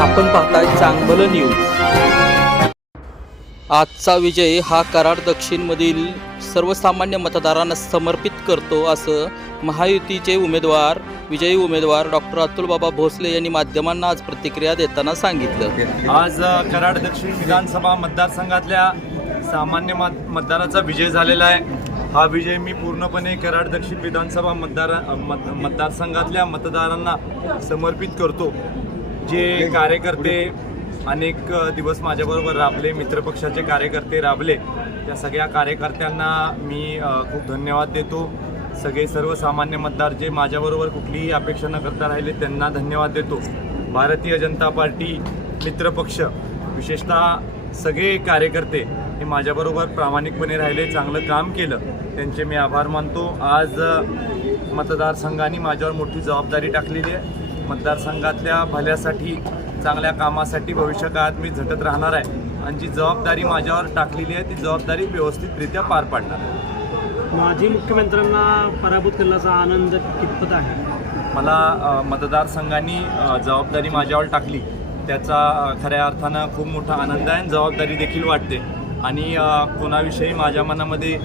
आपण पाहताय चांगलं न्यूज। आजचा विजय हा कराड दक्षिणमधील सर्वसामान्य मतदारांना समर्पित करतो असं महायुतीचे विजयी उमेदवार डॉक्टर अतुलबाबा भोसले यांनी माध्यमांना आज प्रतिक्रिया देताना सांगितलं। आज कराड दक्षिण विधानसभा मतदारसंघातल्या सामान्य मतदाराचा विजय झालेला आहे। हा विजय मी पूर्णपणे कराड दक्षिण विधानसभा मतदारसंघातल्या मतदारांना समर्पित करतो। जे कार्यकर्ते अनेक दिवस माझ्याबरोबर राबले, मित्रपक्षाचे कार्यकर्ते राबले, त्या सगळ्या कार्यकर्त्यांना मी खूप धन्यवाद देतो। सर्वसामान्य मतदार जे माझ्याबरोबर कुठलीही अपेक्षा न करता राहिले त्यांना धन्यवाद देतो। भारतीय जनता पार्टी मित्रपक्ष विशेषतः सगळे कार्यकर्ते हे माझ्याबरोबर प्रामाणिकपणे राहिले, चांगलं काम केलं, त्यांचे मी आभार मानतो। आज मतदारसंघाने माझ्यावर मोठी जबाबदारी टाकलेली आहे। मतदारसंघातल्या भल्यासाठी, चांगल्या कामासाठी भविष्यकाळात मी झटत राहणार आहे आणि जी जबाबदारी माझ्यावर टाकलेली आहे ती जबाबदारी व्यवस्थितरित्या पार पाडणार आहे। माजी मुख्यमंत्र्यांना पराभूत केल्याचा आनंद कितपत आहे? मला मतदारसंघाने जबाबदारी माझ्यावर टाकली त्याचा खऱ्या अर्थानं खूप मोठा आनंद आहे, जबाबदारी देखील वाटते आणि कोणाविषयी माझ्या मनामध्ये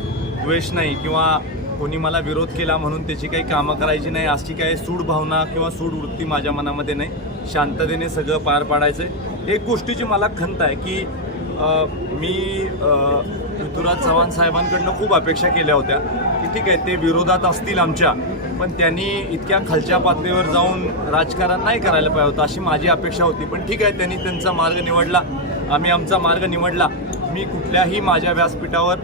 द्वेष नाही किंवा कोणी मला विरोध केला म्हणून त्याची काही कामं करायची नाही अशी काही सूड भावना किंवा सूड वृत्ती माझ्या मनामध्ये नाही। शांततेने सगळं पार पाडायचं आहे। एक गोष्टीची मला खंत आहे की मी पृथ्वीराज चव्हाण साहेबांकडनं खूप अपेक्षा केल्या होत्या की ठीक आहे ते विरोधात असतील आमच्या, पण त्यांनी इतक्या खालच्या पातळीवर जाऊन राजकारण नाही करायला पाहिजे होतं अशी माझी अपेक्षा होती। पण ठीक आहे, त्यांनी त्यांचा मार्ग निवडला, आम्ही आमचा मार्ग निवडला। मी कुठल्याही माझ्या व्यासपीठावर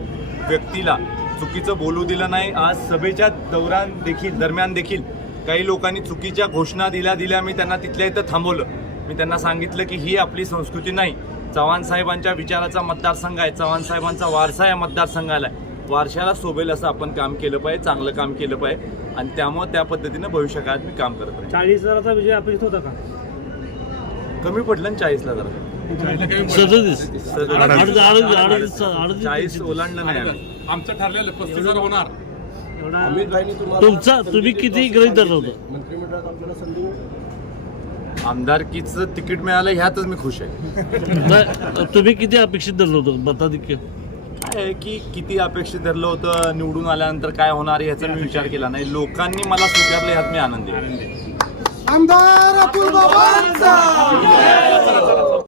व्यक्तीला चुकीचं बोलू दिलं नाही। आज सभेच्या दरम्यान देखील काही लोकांनी चुकीच्या घोषणा दिल्या, मी त्यांना तिथल्या इथं थांबवलं। मी त्यांना सांगितलं की ही आपली संस्कृती नाही। चव्हाण साहेबांच्या विचाराचा मतदारसंघ आहे, चव्हाण साहेबांचा वारसा या मतदारसंघाला आहे, वारशाला शोभेल असं आपण काम केलं पाहिजे, चांगलं काम केलं पाहिजे आणि त्यामुळे त्या पद्धतीनं भविष्यकाळात मी काम करत आहे। 40,000चा विजय अपेक्षित होता का? कमी पडलं 40ला जरा 40 ओलांडलं नाही। आमचं ठरलेलं 35,000 होणार। तुम्ही किती गृहीत धरलं होतं? मंत्रिमंडळात आपल्याला संधी आमदारकीचं तिकीट मिळालं ह्यातच मी खुश आहे। तुम्ही किती अपेक्षित धरलं होतं मताधिक्य? काय आहे की किती अपेक्षित धरलं होतं, निवडून आल्यानंतर काय होणार याचा मी विचार केला नाही। लोकांनी मला स्वीकारलं ह्यात मी आनंदी आहे। आमदार अतुल बाबांचा